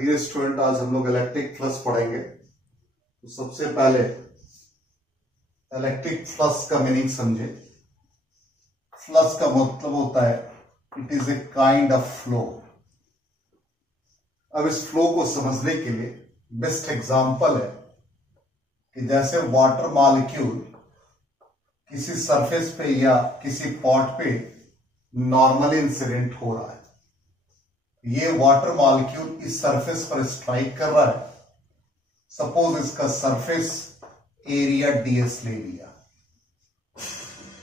Dear student, आज हम लोग इलेक्ट्रिक फ्लक्स पढ़ेंगे। तो सबसे पहले इलेक्ट्रिक फ्लक्स का मीनिंग समझे। फ्लक्स का मतलब होता है it is a kind of flow. अब इस फ्लो को समझने के लिए बेस्ट एग्जांपल है कि जैसे वाटर मॉलिक्यूल किसी सरफेस पे या किसी पॉट पे नॉर्मली इंसिडेंट हो रहा है। ये वाटर मॉलिक्यूल इस सरफेस पर स्ट्राइक कर रहा है। सपोज इसका सरफेस एरिया ds ले लिया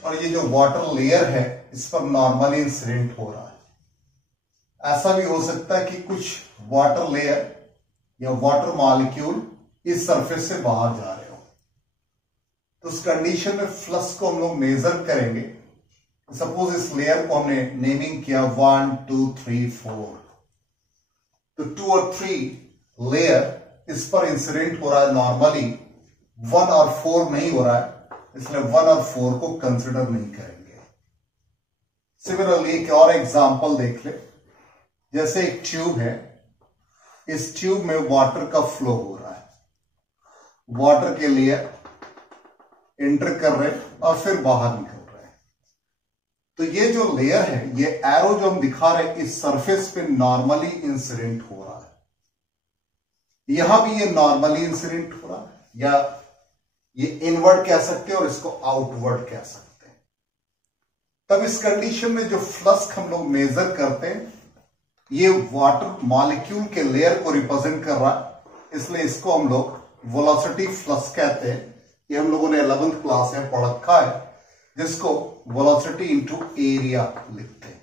और ये जो वाटर लेयर है इस पर नॉर्मली इंसिडेंट हो रहा है। ऐसा भी हो सकता है कि कुछ वाटर लेयर या वाटर मॉलिक्यूल इस सरफेस से बाहर जा रहे हो। तो उस कंडीशन में फ्लक्स को हम लोग मेजर करेंगे। सपोज इस लेयर को हमने नेमिंग किया 1 2 3 4। तो 2 और 3 लेयर इस पर इंसिडेंट हो रहा है नॉर्मली, 1 और 4 नहीं हो रहा है, इसलिए 1 और 4 को कंसिडर नहीं करेंगे। सिमिलरली एक और एग्जांपल देख ले। जैसे एक ट्यूब है, इस ट्यूब में वाटर का फ्लो हो रहा है। वाटर के लिए एंटर कर रहे और फिर बाहर निकल रहे हैं। तो ये जो लेयर है, ये एरो जो हम दिखा रहे हैं, इस सरफेस पे नॉर्मली इंसिडेंट हो रहा है। यहां भी ये नॉर्मली इंसिडेंट हो रहा है, या ये इनवर्ड कह सकते हैं और इसको आउटवर्ड कह सकते हैं। तब इस कंडीशन में जो फ्लक्स हम लोग मेजर करते हैं, ये वाटर मॉलिक्यूल के लेयर को रिप्रेजेंट कर रहा है, इसलिए इसको हम लोग वेलोसिटी फ्लक्स कहते हैं। ये हम लोगों ने 11th क्लास में पढ़ रखा है, जिसको वेलोसिटी इनटू एरिया लिखते हैं।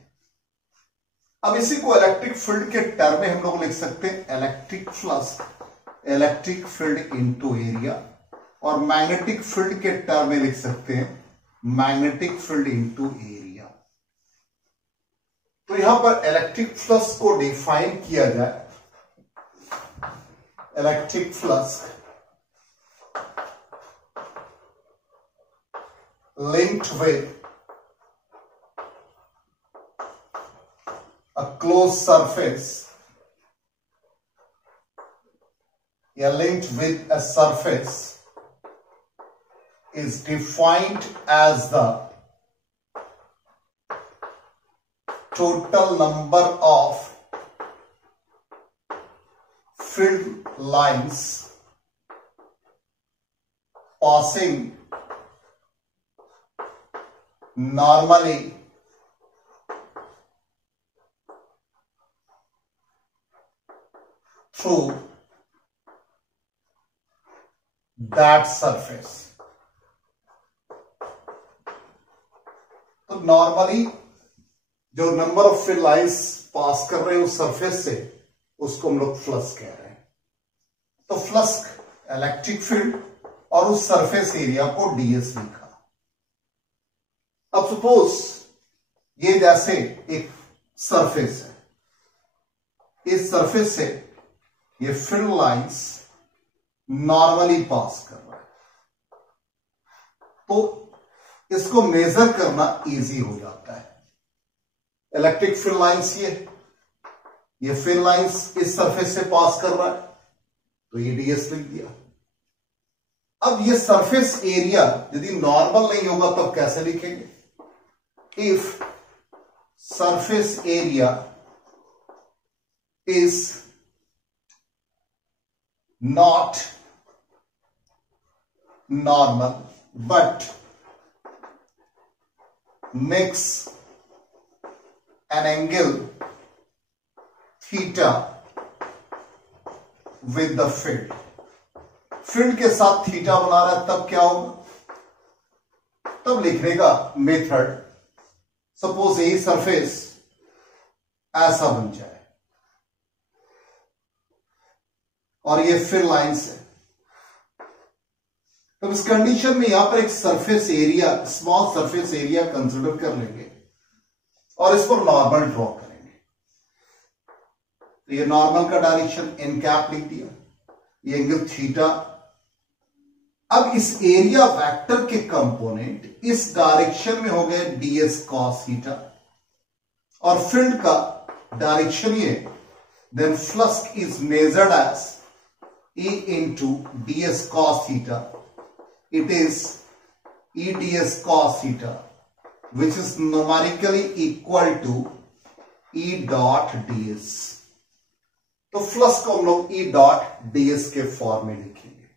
अब इसी को इलेक्ट्रिक फील्ड के टर्म में हम लोग लिख सकते हैं electric flux, electric field into area, और मैग्नेटिक फील्ड के टर्म में लिख सकते हैं मैग्नेटिक फील्ड इनटू एरिया। तो यहां पर इलेक्ट्रिक फ्लक्स को डिफाइन किया जाए। Electric flux linked with a closed surface, या linked with a surface is defined as the total number of field lines passing normally through that surface। तो normally जो number of field lines pass कर रहे हैं उस surface से, उसको हम लोग फ्लक्स कह रहे हैं। तो फ्लक्स इलेक्ट्रिक फील्ड और उस सरफेस एरिया को ds लिखा। अब सपोज ये जैसे एक सरफेस है, इस सरफेस से ये फील्ड लाइंस नॉर्मली पास कर रहा है, तो इसको मेजर करना इजी हो जाता है। इलेक्ट्रिक फील्ड लाइंस ये फील्ड लाइंस इस सरफेस से पास कर रहा है, तो ये ds लिख दिया। अब ये सरफेस एरिया यदि नॉर्मल नहीं होगा तब कैसे लिखेंगे? If surface area is not normal but makes an angle theta with the field, field के साथ थीटा बना रहा है, तब क्या होगा? तब लिखने का मेथड, सपोज यही सरफेस ऐसा बन जाए और ये फील्ड लाइंस है, तो इस कंडीशन में यहां पर एक surface area, small surface area consider कर लेंगे और इस पर नॉर्मल ड्रॉ करेंगे। तो ये नॉर्मल का डायरेक्शन n कैप लिख दिया, ये एंगल थीटा। अब इस एरिया वेक्टर के कंपोनेंट इस डायरेक्शन में हो गए ds cos थीटा, और फील्ड का डायरेक्शन ये then flux is measured as E into ds cos theta. It is E ds cos theta, which is numerically equal to E dot ds. तो flux को हम लोग E डॉट ds के form में लिखेंगे।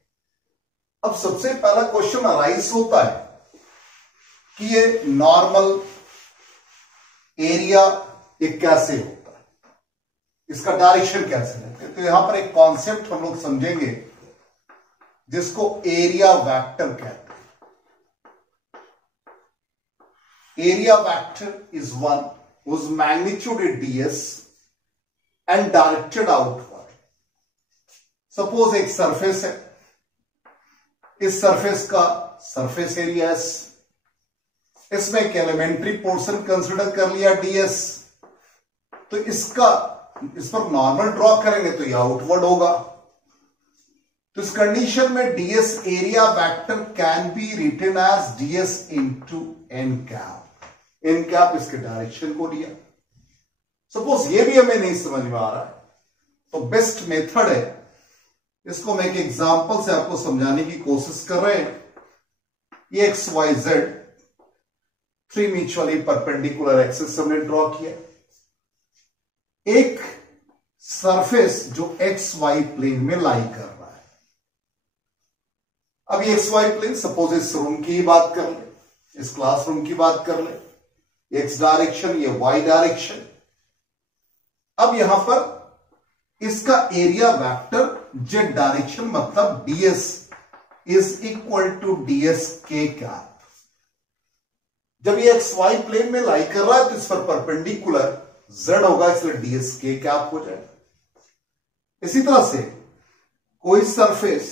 अब सबसे पहला क्वेश्चन अराइज होता है कि ये नॉर्मल एरिया ये कैसे होता है, इसका डायरेक्शन कैसे लेते हैं। तो यहां पर एक कॉन्सेप्ट हम लोग समझेंगे जिसको एरिया वेक्टर कहते हैं। Area vector is one whose magnitude is ds and directed outward. Suppose एक सरफेस है, इस सरफेस का सरफेस एरिया S, इसमें एक एलिमेंट्री पोर्शन कंसिडर कर लिया ds, तो इस पर नॉर्मल ड्रॉ करेंगे तो ये आउटवर्ड होगा। तो इस कंडीशन में ds area vector can be written as ds into n cap. n cap इसके डायरेक्शन को लिया। सपोज ये भी हमें नहीं समझ में आ रहा है तो बेस्ट मेथड है, इसको मैं एक एग्जांपल से आपको समझाने की कोशिश कर रहे हैं। ये X Y Z three mutually perpendicular axis हमने ड्रॉ किया। एक सरफेस जो एक्स वाई प्लेन में लाई कर रहा है। अब ये एक्स वाई प्लेन, सपोज इस रूम की ही बात कर ले, इस क्लासरूम की बात कर ले, एक्स डायरेक्शन, ये वाई डायरेक्शन। अब यहां पर इसका एरिया वेक्टर जेड डायरेक्शन मतलब ds is equal to ds के कैप। जब ये एक्स वाई प्लेन में लाई कर रहा है तो इस पर परपेंडिकुलर z होगा, इसलिए ds के कैप हो जाएगा। इसी तरह से कोई सरफेस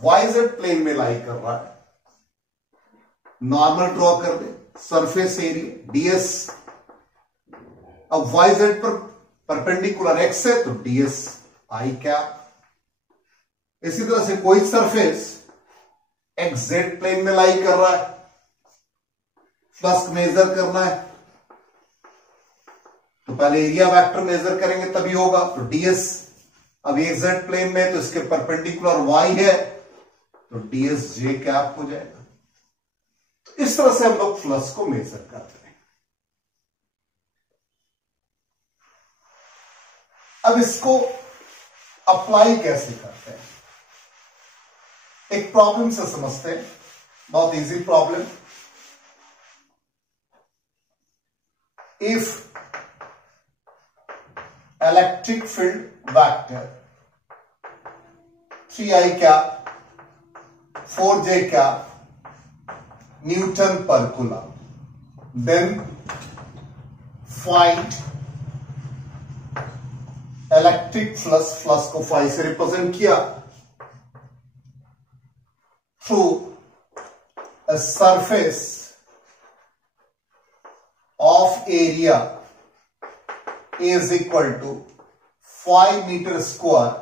yz प्लेन में लाई कर रहा है, नॉर्मल ड्रॉ कर दे, सरफेस एरिया ds। अब yz पर परपेंडिकुलर x है तो ds i कैप। इसी तरह से कोई सरफेस xz प्लेन में लाई कर रहा है, फ्लक्स मेजर करना है तो पहले एरिया वेक्टर मेजर करेंगे तभी होगा, तो ds। अब xz प्लेन में तो इसके परपेंडिकुलर y है तो ds j कैप हो जाएगा। तो इस तरह से हम लोग फ्लक्स को मेजर करते हैं। अब इसको अप्लाई कैसे करते हैं, एक प्रॉब्लम से समझते हैं, बहुत easy problem. If electric field vector 3i cap 4j cap Newton per coulomb, then find electric flux, flux को phi से रिप्रेजेंट किया, through a surface of area is equal to 5 meter square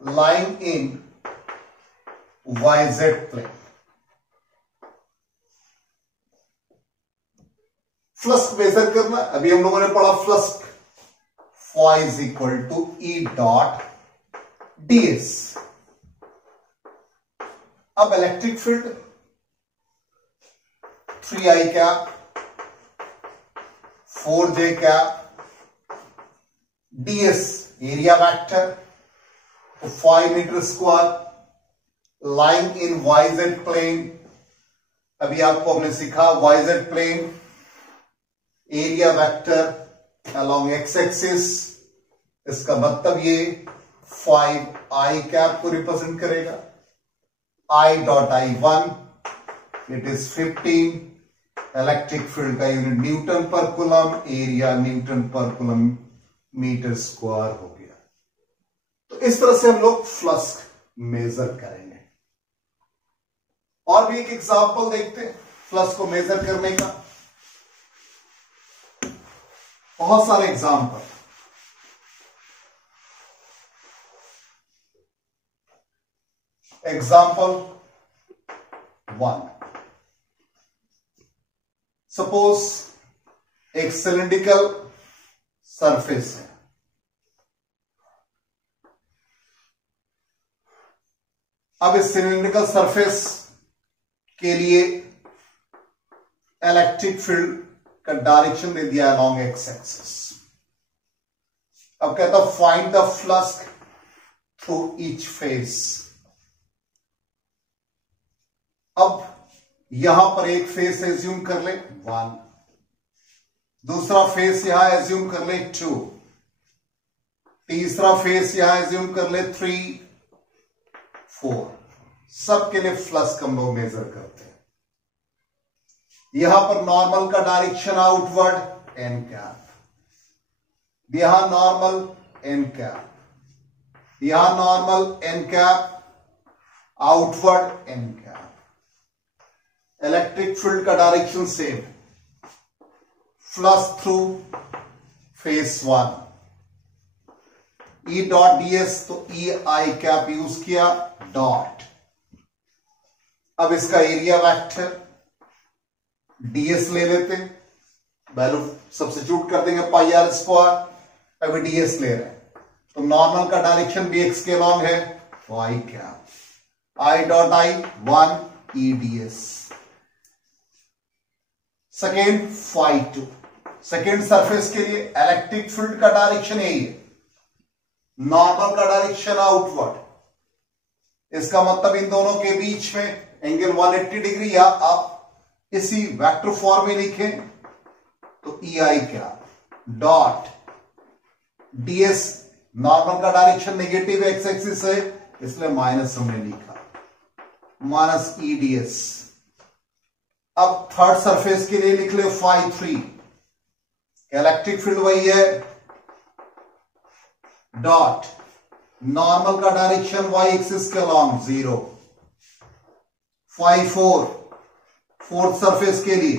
lying in YZ plane. Flux measure करना, अभी हम लोगों ने पढ़ा flux phi is equal to E dot ds. अब electric field 3i cap 4j cap ds area vector तो 5 metre square lying in yz plane. अभी आपको हमने सीखा yz plane area vector along x axis, इसका मतलब ये 5i कैप को रिप्रेजेंट करेगा। i dot i1 it is 15, electric field का यूनिट न्यूटन पर कूलम, एरिया न्यूटन पर कूलम मीटर स्क्वायर हो गया। तो इस तरह से हम लोग फ्लक्स मेजर करेंगे। और भी एक एग्जांपल देखते हैं फ्लक्स को मेजर करने का, बहुत सारे एग्जांपल। एग्जांपल 1, सपोज एक सिलिंड्रिकल सरफेस है। अब इस सिलिंड्रिकल सरफेस के लिए इलेक्ट्रिक फील्ड का डायरेक्शन दे दिया अलोंग एक्स एक्सिस। अब कहता find the flux through each face. अब यहां पर एक फेस एज्यूम कर ले 1, दूसरा फेस यहां एज्यूम कर ले 2, तीसरा फेस यहां एज्यूम कर ले 3, 4। सबके लिए फ्लक्स हम लोग मेजर करते हैं। यहां पर नॉर्मल का डायरेक्शन आउटवर्ड एन कैप, यहां नॉर्मल एन कैप, यहां normal N cap, outward N cap. Electric field का direction same, flux through face 1, E dot DS तो ई आई कैप यूज किया डॉट। अब इसका एरिया वेक्टर डीएस ले लेते, value substitute कर देंगे पाई आर स्क्वायर, अभी डीएस ले रहे हैं तो नॉर्मल का डायरेक्शन भी एक्स के लॉन्ग है तो I cap, I dot I 1 E DS. Second phi 2, second surface के लिए इलेक्ट्रिक फील्ड का डायरेक्शन यही है, नॉर्मल का डायरेक्शन आउटवर्ड। इसका मतलब इन दोनों के बीच में एंगल 180 डिग्री, या आप इसी वेक्टर फॉर्म में लिखें तो ई आई क्या डॉट डीएस, नॉर्मल का डायरेक्शन नेगेटिव एक्स एक्सिस है इसलिए माइनस हमने लिखा, माइनस ई डीएस। अब थर्ड सरफेस के लिए लिख ले फाई 3, इलेक्ट्रिक फील्ड वही है डॉट नॉर्मल का डायरेक्शन वाई एक्सिस के अलॉन्ग 0, फाई 4 फोर्थ सरफेस के लिए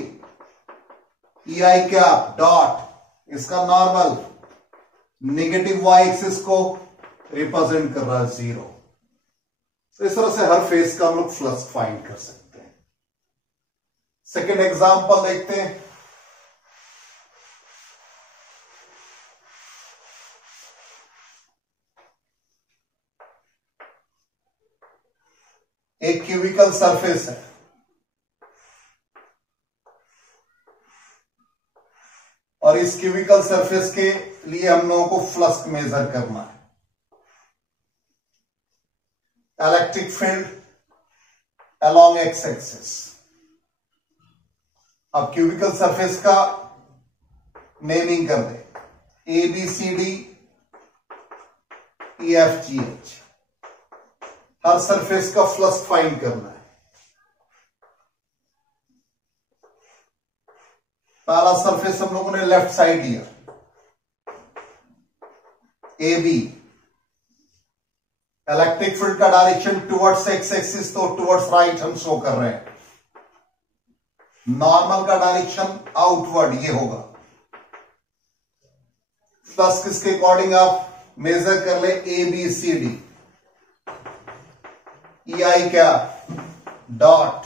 ई आई कैप डॉट इसका नॉर्मल नेगेटिव वाई एक्सिस को रिप्रेजेंट कर रहा है 0। तो इस तरह से हर फेस का हम लोग फ्लक्स फाइंड कर सकते हैं। सेकेंड एग्जांपल देखते हैं। एक क्यूबिकल सरफेस है और इस क्यूबिकल सरफेस के लिए हम लोगों को फ्लक्स मेजर करना है। Electric field along X axis. अब क्यूबिकल सरफेस का नेमिंग कर दे, A B C D E F G H. हर सरफेस का फ्लक्स फाइंड करना है। पहला सरफेस हम लोगों ने लेफ्ट साइड लिया, ए बी। इलेक्ट्रिक फील्ड का डायरेक्शन टुवर्ड्स एक्स एक्सिस तो टुवर्ड्स राइट हम शो कर रहे हैं। नॉर्मल का डायरेक्शन आउटवर्ड ये होगा। फ्लक्स किसके अकॉर्डिंग आप मेजर कर ले, ए बी सी डी ई आई क्या डॉट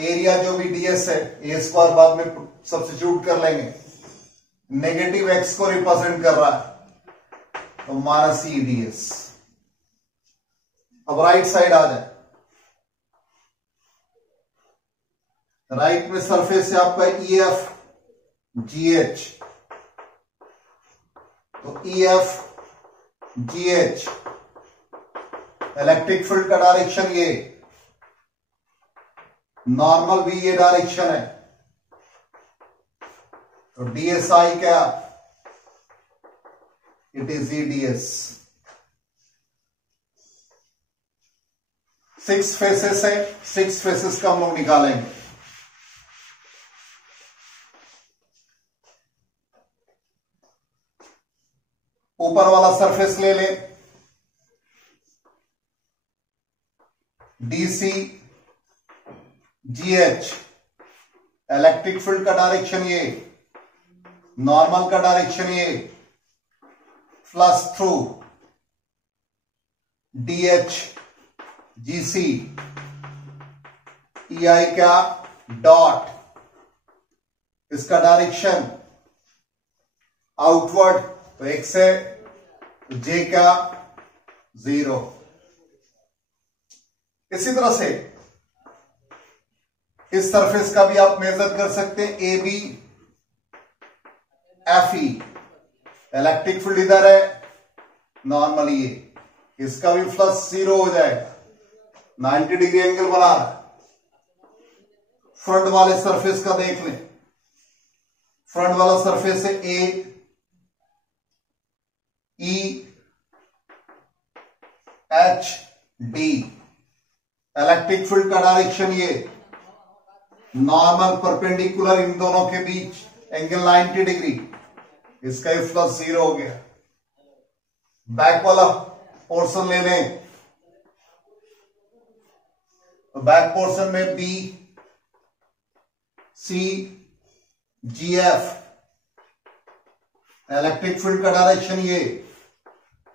एरिया जो भी डीएस है ए स्क्वायर बाद में सब्स्टिट्यूट कर लेंगे, नेगेटिव एक्स को रिप्रेजेंट कर रहा है तो माइनस ई डीएस। अब राइट साइड आ जाए, राइट में सरफेस है आपका ई एफ जी एच, तो ई F G H electric field का डायरेक्शन ये, नॉर्मल भी ये डायरेक्शन है तो डीएसआई क्या, it is E DS. 6 faces है, 6 फेसेस का हम लोग निकालेंगे। ऊपर वाला सरफेस ले ले, डीसी जीएच। इलेक्ट्रिक फील्ड का डायरेक्शन ये, नॉर्मल का डायरेक्शन ये, फ्लक्स थ्रू डीएच जीसी ई आई का डॉट इसका डायरेक्शन आउटवर्ड, तो 1 से जे क्या 0। इसी तरह से इस सरफेस का भी आप मेजर कर सकते हैं, A B F E. Electric field इधर है, नॉर्मली ये, इसका भी फ्लक्स 0 हो जाएगा, 90 डिग्री एंगल बना रहा है। फ्रंट वाले सरफेस का देख लें, फ्रंट वाला सरफेस है A E H D. Electric field का डायरेक्शन ये नॉर्मल परपेंडिकुलर इन दोनों के बीच एंगल 90 डिग्री, इसका ही फ्लक्स 0 हो गया। बैक वाला पोर्शन ले लें, तो बैक पोर्शन में बी सी जी एफ। इलेक्ट्रिक फील्ड का डायरेक्शन ये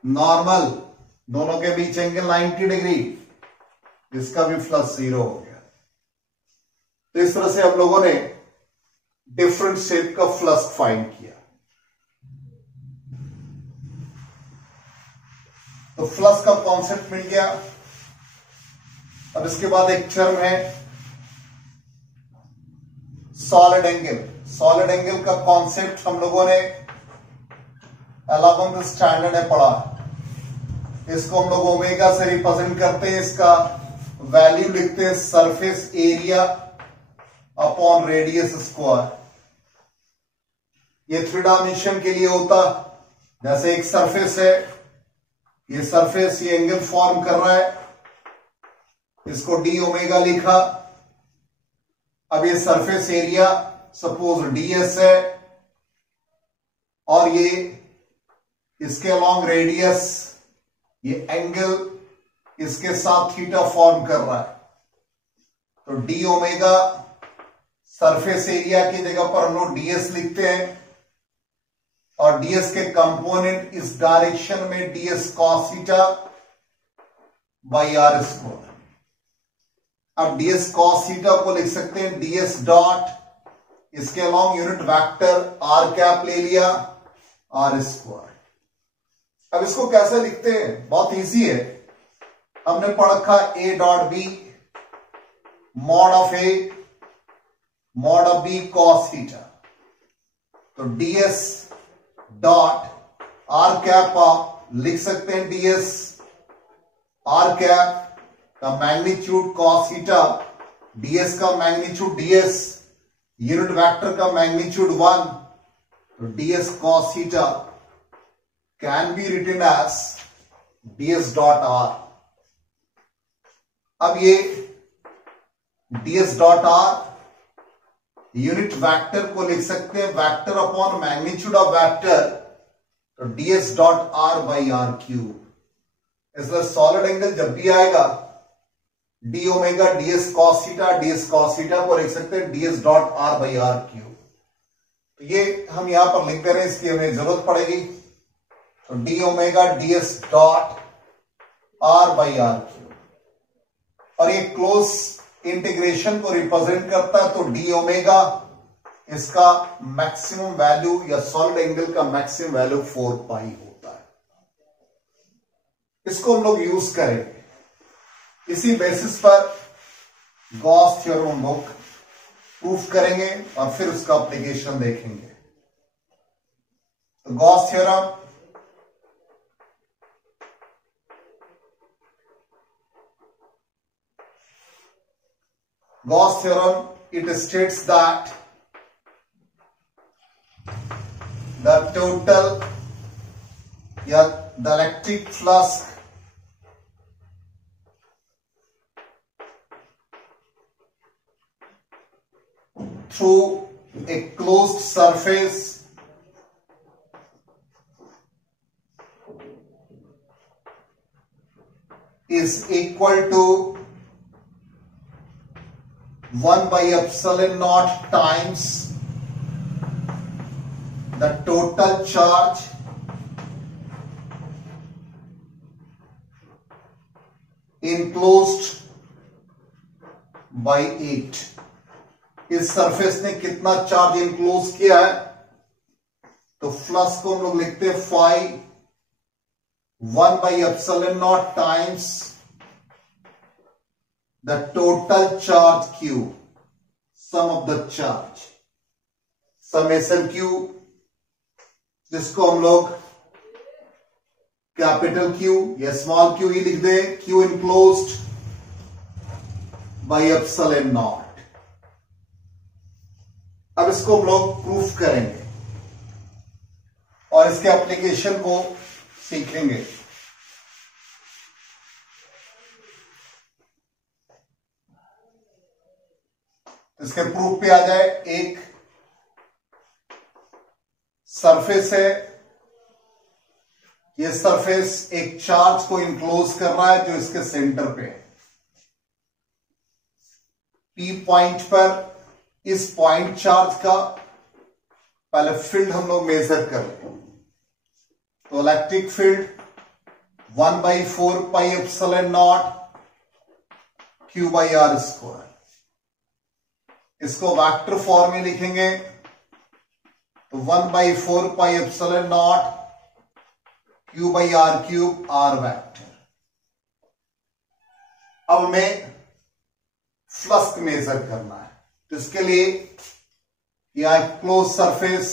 नॉर्मल, दोनों के बीच एंगल 90 डिग्री, इसका भी फ्लक्स 0 हो गया। तो इस तरह से हम लोगों ने डिफरेंट शेप का फ्लक्स फाइंड किया। तो फ्लक्स का कॉन्सेप्ट मिल गया। अब इसके बाद एक टर्म है सॉलिड एंगल। सॉलिड एंगल का कॉन्सेप्ट हम लोगों ने 11th स्टैंडर्ड में पढ़ा। इसको हम लोग ओमेगा से रिप्रेजेंट करते हैं, इसका वैल्यू लिखते हैं surface area upon radius square. ये 3 डायमेंशन के लिए होता, जैसे एक सरफेस है, ये सरफेस ये एंगल फॉर्म कर रहा है, इसको डी ओमेगा लिखा। अब ये सरफेस एरिया सपोज डीएस है, और ये इसके अलोंग रेडियस, ये एंगल इसके साथ थीटा फॉर्म कर रहा है। तो डी ओमेगा सरफेस एरिया की जगह पर हम लोग डीएस लिखते हैं, और डीएस के कंपोनेंट इस डायरेक्शन में ds cos theta by r square. अब डीएस कॉस थीटा को लिख सकते हैं डीएस डॉट, इसके along unit vector r cap ले लिया, आर स्क्वायर। अब इसको कैसे लिखते हैं, बहुत इजी है। हमने पढ़ रखा a dot b mod of a mod of b cos theta. तो डीएस डॉट आर कैप आप लिख सकते हैं डीएस आर कैप का मैग्नीट्यूड कॉस थीटा, डीएस का मैग्नीट्यूड डीएस, यूनिट वेक्टर का मैग्नीट्यूड 1, तो ds cos theta can be written as ds dot r. अब ये ds dot r unit vector को लिख सकते हैं vector upon magnitude of vector, तो ds dot r by r cube. इसलिए सॉलिड एंगल जब भी आएगा d omega ds cos theta को लिख सकते हैं ds dot r by r cube. तो ये हम यहां पर लिख दे रहे हैं, इसकी हमें जरूरत पड़ेगी। तो d omega ds dot r by r cube, और ये क्लोज इंटीग्रेशन को रिप्रेजेंट करता है। तो डी ओमेगा इसका मैक्सिमम वैल्यू या सॉलिड एंगल का मैक्सिमम वैल्यू 4 पाई होता है। इसको हम लोग यूज करेंगे, इसी बेसिस पर गॉस थ्योरम हम लोग प्रूफ करेंगे और फिर उसका एप्लीकेशन देखेंगे। तो Gauss theorem it states that the total the electric flux through a closed surface is equal to 1 by epsilon naught times the total charge enclosed by 8। इस सरफेस ने कितना चार्ज इनक्लोज किया है, तो फ्लक्स को हम लोग लिखते हैं phi 1/ε0 times the total charge Q, sum of the charge, summation Q, जिसको हम लोग कैपिटल Q या स्मॉल q ही लिख दे, Q इनक्लोज्ड बाय ε0। अब इसको हम लोग प्रूफ करेंगे और इसके एप्लीकेशन को सीखेंगे। इसके प्रूफ पे आ जाए, एक सरफेस है, ये सरफेस एक चार्ज को इंक्लोज कर रहा है जो इसके सेंटर पे है। P पॉइंट पर इस पॉइंट चार्ज का पहले फील्ड हम लोग मेजर कर लें। तो इलेक्ट्रिक फील्ड 1/4πε0 Q/r²। इसको वेक्टर फॉर्म में लिखेंगे तो 1/4πε0 Q/r³ r वेक्टर। अब हमें फ्लक्स मेजर करना है, तो इसके लिए यह एक क्लोज सरफेस,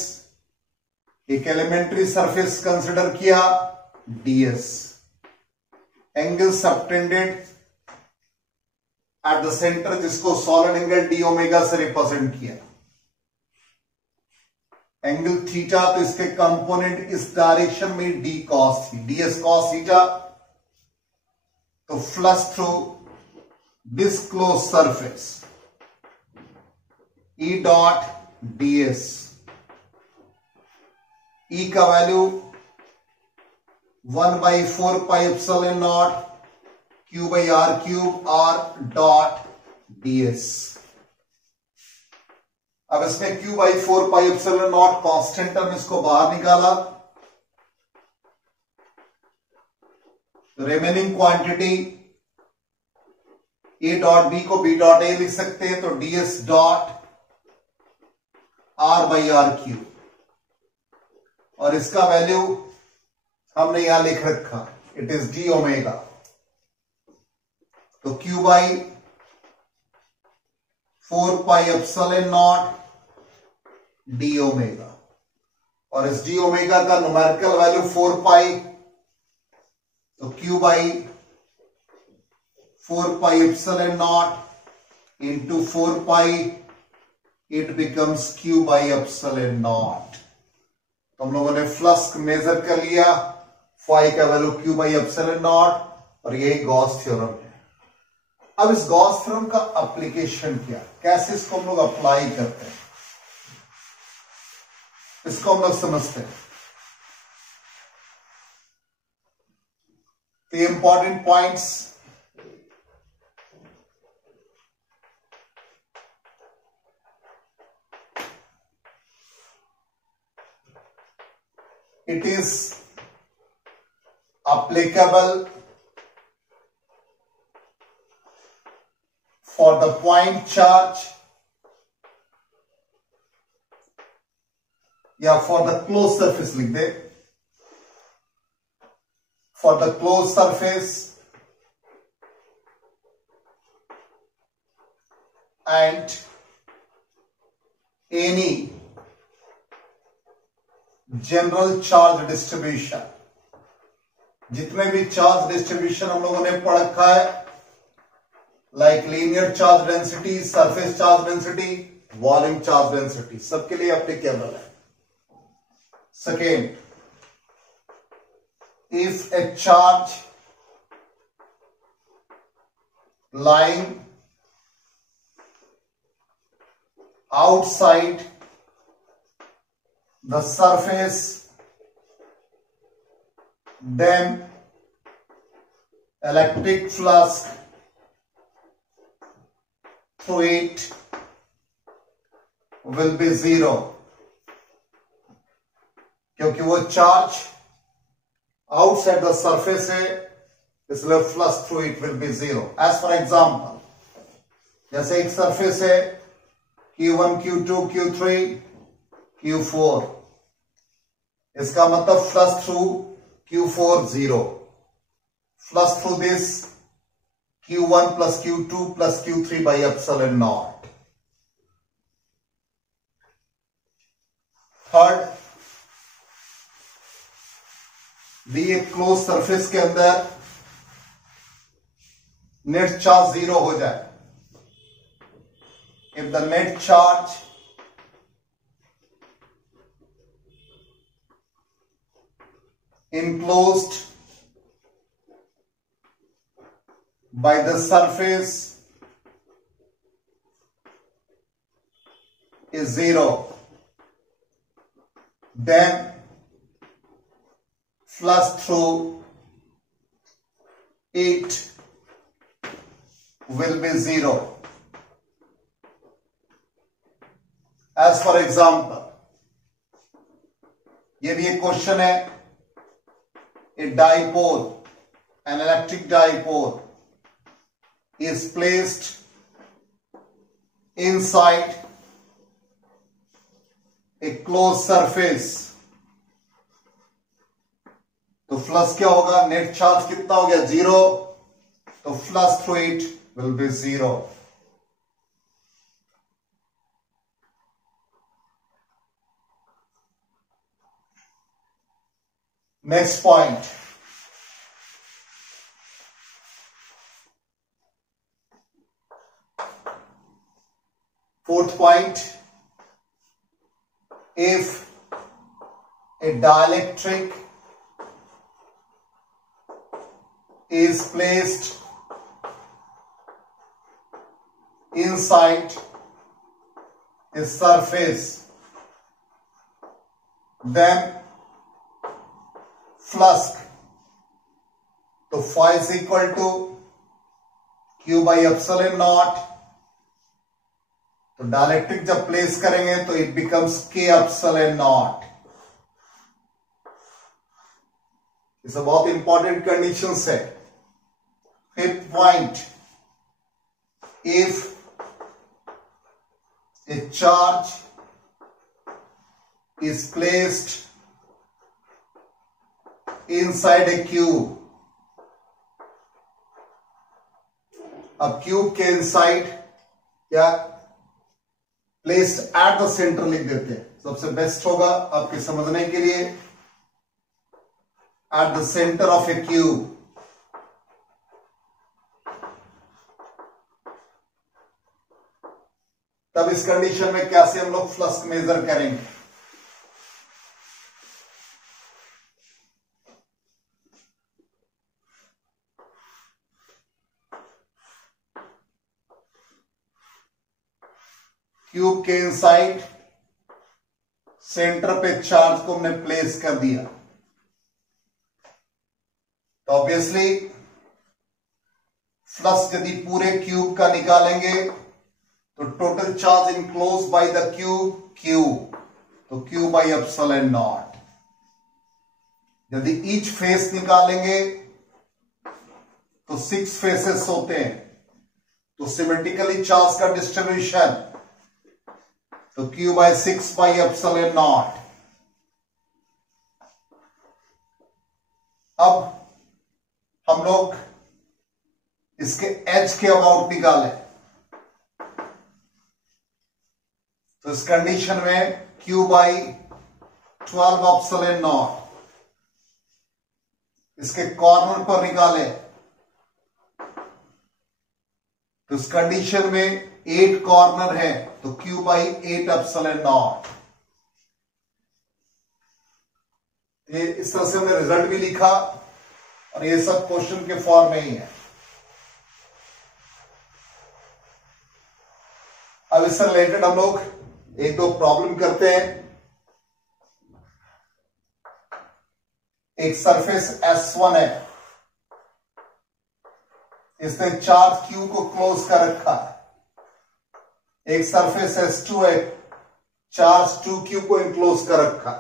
एक एलिमेंट्री सरफेस कंसिडर किया ds, angle subtended at the centre जिसको सॉलिड एंगल d ओमेगा से रिप्रेजेंट किया, एंगल थीटा, तो इसके कंपोनेंट इस डायरेक्शन में d cos theta, ds cos theta. तो flux through this close surface E dot ds, E का value 1/4πε0 Q/r³ r dot ds। अब इसमें Q/4πε0 कांस्टेंट टर्म इसको बाहर निकाला, remaining quantity A dot B को B डॉट A लिख सकते हैं, तो ds डॉट r/r³, और इसका वैल्यू हमने यहां लिख रखा, इट इज d ओमेगा। तो Q/4πε0 d ओमेगा, और इस d ओमेगा का न्यूमेरिकल वैल्यू 4π, तो Q/4πε0 into 4π, it becomes Q/ε0। तो हम लोगों ने फ्लक्स मेजर कर लिया, फाई का वैल्यू Q/ε0, और यही गॉस थ्योरम है। अब इस गॉस थ्योरम का एप्लीकेशन क्या, कैसे इसको हम लोग अप्लाई करते हैं, इसको हम लोग समझते हैं। तो important points, it is applicable for the point charge या for the closed surface लिख दे, for the closed surface and any general charge distribution. जितने भी चार्ज डिस्ट्रीब्यूशन हम लोगों ने पढ़ रखा है, like linear charge density, surface charge density, volume charge density, सबके लिए एप्लीकेबल है। Second, if A charge lying outside the surface, then electric flux through it will be zero, क्योंकि वो चार्ज आउटसाइड द सरफेस है, इसलिए flux through it will be zero. As for example, जैसे एक surface है Q1, Q2, Q3, Q4, इसका मतलब flux through Q4 0, flux through this Q1 plus Q2 plus Q3 by epsilon naught. Third, the एक close surface के अंदर net charge 0 हो जाए. If the net charge enclosed by the surface is 0, then flush through it will be 0. As for example, ये भी एक question है. A dipole, an electric dipole, is placed inside a closed surface. तो flush क्या होगा? Net charge कितना हो गया? 0. तो flush through it will B 0. Next point, fourth point, if a dielectric is placed inside a surface, then flux, तो phi is equal to Q by epsilon naught. तो dielectric जब place करेंगे तो it becomes K epsilon naught. इसे बहुत important conditions है. Fifth point, if A charge is placed inside a cube, अब cube के इनसाइड या प्लेस्ड एट द सेंटर लिख देते हैं, सबसे बेस्ट होगा आपके समझने के लिए. At the centre of A cube, तब इस कंडीशन में कैसे हम लोग फ्लक्स मेजर करेंगे? क्यूब के इनसाइड सेंटर पे चार्ज को हमने प्लेस कर दिया, तो ऑब्वियसली फ्लक्स यदि पूरे क्यूब का निकालेंगे तो total charge enclose by the cube Q, तो Q बाय एप्सिलॉन नॉट. यदि ईच फेस निकालेंगे तो 6 फेसेस होते हैं, तो सिमेट्रिकली चार्ज का डिस्ट्रीब्यूशन, तो Q by 6 by epsilon naught. अब हम लोग इसके H के अबाउट निकालें, तो इस कंडीशन में Q बाय 12 एप्सिलॉन नॉट. इसके कॉर्नर पर निकालें, तो इस कंडीशन में 8 कॉर्नर है, तो Q बाई 8 एप्सिलॉन नॉट. ये इस तरह से हमने रिजल्ट भी लिखा और ये सब क्वेश्चन के फॉर्म में ही है. अब इससे रिलेटेड हम लोग एक दो प्रॉब्लम करते हैं. एक सरफेस S1 है, इसने चार्ज Q को क्लोज कर रखा है. एक सरफेस S2 है, चार्ज 2Q को इनक्लोज कर रखा.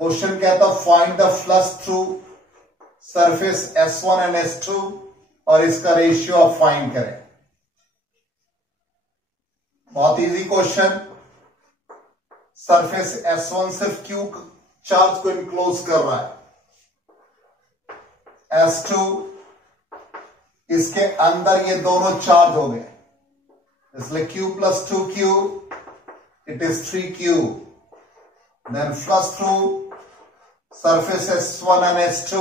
क्वेश्चन कहता find the flux through surface S1 and S2 और इसका रेशियो आप फाइंड करें. बहुत इजी क्वेश्चन. सरफेस S1 सिर्फ Q चार्ज को इनक्लोज कर रहा है, S2 इसके अंदर ये दोनों चार्ज हो गए, इसलिए Q plus 2Q it is 3Q. Then flush through surface S1 and S2,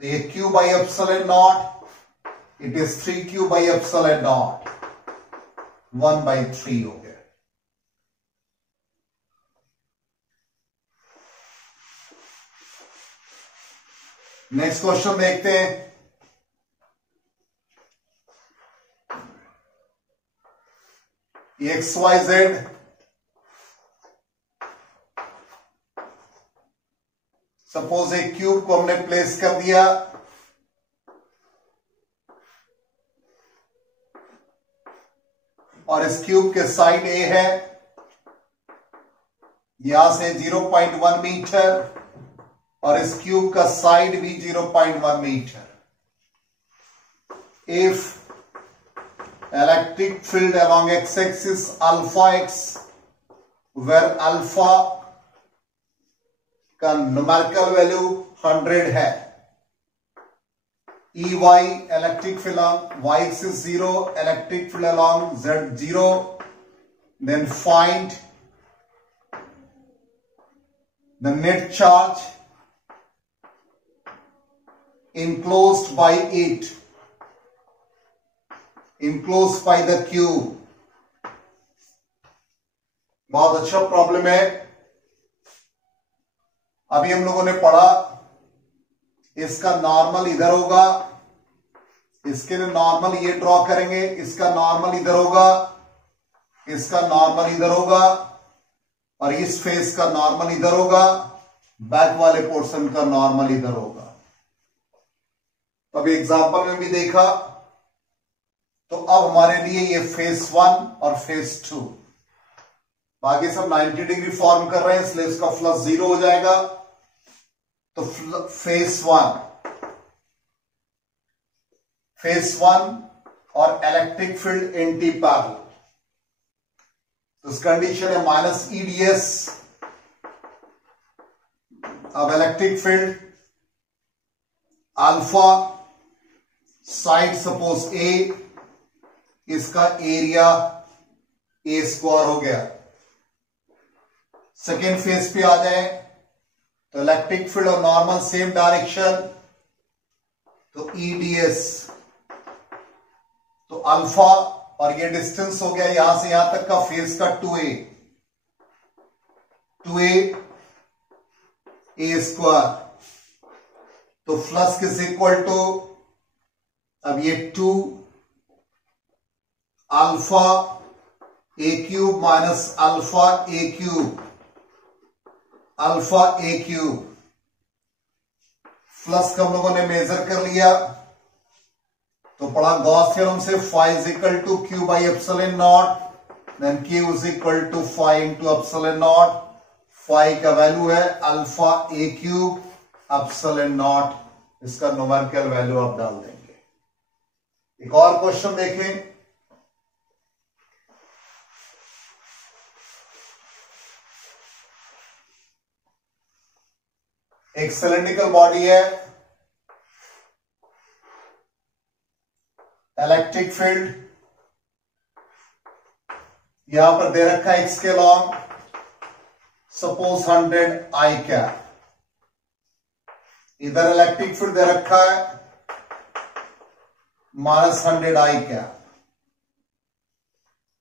तो ये Q by epsilon naught, it is 3Q by epsilon naught, 1/3 हो गया. नेक्स्ट क्वेश्चन देखते हैं. XYZ सपोज एक क्यूब को हमने प्लेस कर दिया, और इस क्यूब के साइड A है, यहां से 0.1 मीटर, और इस क्यूब का साइड भी 0.1 metre. If electric field along x-axis alpha x, where alpha का न्यूमेरिकल वैल्यू 100 है, EY electric field along y axis 0, electric field along z 0, then find the net charge enclosed by it, enclosed by the cube. बहुत अच्छा problem है. अभी हम लोगों ने पढ़ा इसका नॉर्मल इधर होगा, इसके लिए नॉर्मल ये ड्रॉ करेंगे, इसका नॉर्मल इधर होगा, इसका नॉर्मल इधर होगा, और इस फेस का नॉर्मल इधर होगा, बैक वाले पोर्शन का नॉर्मल इधर होगा. तो अभी एग्जांपल में भी देखा, तो अब हमारे लिए ये फेस 1 और फेस 2, बाकी सब 90 डिग्री फॉर्म कर रहे हैं, इसलिए इसका फ्लक्स 0 हो जाएगा. तो फेस 1 और इलेक्ट्रिक फील्ड एंटी पैरेलल, तो इस कंडीशन है -EDS. अब electric field alpha, side suppose A, इसका एरिया A² हो गया. सेकेंड फेज पे आ जाए, तो इलेक्ट्रिक फील्ड और नॉर्मल सेम डायरेक्शन, तो EDS, तो अल्फा, और ये डिस्टेंस हो गया यहां से यहां तक का फेज का 2A A². तो फ्लक्स इज इक्वल टू, अब ये 2 alpha A³ minus alpha A³, alpha A³ flux हम लोगों ने मेजर कर लिया. तो पढ़ा गॉस थ्योरम से, phi is equal to Q by epsilon naught, then Q is equal to phi into epsilon naught. phi का वैल्यू है अल्फा A³ epsilon naught, इसका न्यूमेरिकल वैल्यू आप डाल देंगे. एक और क्वेश्चन देखें. एक सिलेंड्रिकल बॉडी है, इलेक्ट्रिक फील्ड यहां पर दे रखा है x के लॉन्ग, सपोज 100 I कैप. इधर इलेक्ट्रिक फील्ड दे रखा है -100 I कैप.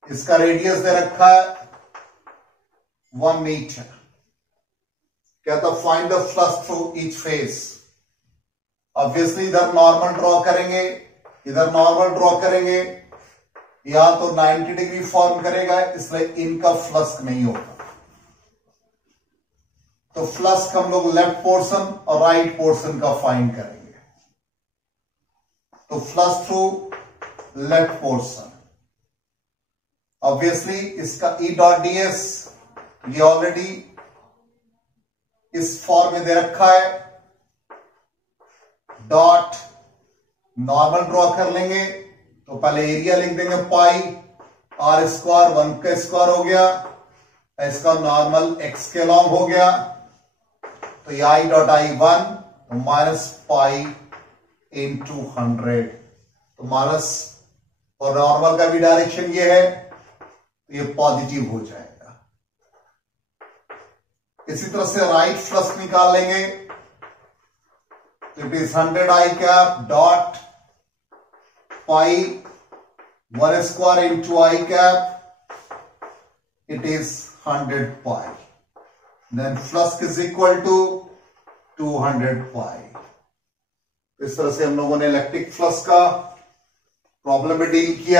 इसका रेडियस दे रखा है 1 मीटर. कहता find the flux through each face. Obviously इधर नॉर्मल ड्रॉ करेंगे, इधर नॉर्मल ड्रॉ करेंगे, यहां तो 90 डिग्री फॉर्म करेगा, इसलिए इनका फ्लक्स नहीं होगा. तो फ्लक्स हम लोग लेफ्ट पोर्शन और राइट पोर्शन का फाइंड करेंगे. तो flux through left portion, obviously इसका E.ds ये ऑलरेडी इस फॉर्म में दे रखा है. डॉट नॉर्मल ड्रॉ कर लेंगे, तो पहले एरिया लिख देंगे पाई R² 1 का स्क्वायर हो गया, इसका नॉर्मल x के लॉन्ग हो गया, तो ये I.I1 तो माइनस पाई इंटू 100, तो माइनस, और नॉर्मल का भी डायरेक्शन ये है, तो ये पॉजिटिव हो जाएगा। इसी तरह से राइट फ्लक्स निकाल लेंगे, it is 100 I cap dot pi 1 square into I cap, it is 100 pi. Then flux is equal to 200 pi. इस तरह से हम लोगों ने इलेक्ट्रिक फ्लक्स का प्रॉब्लम में डील किया।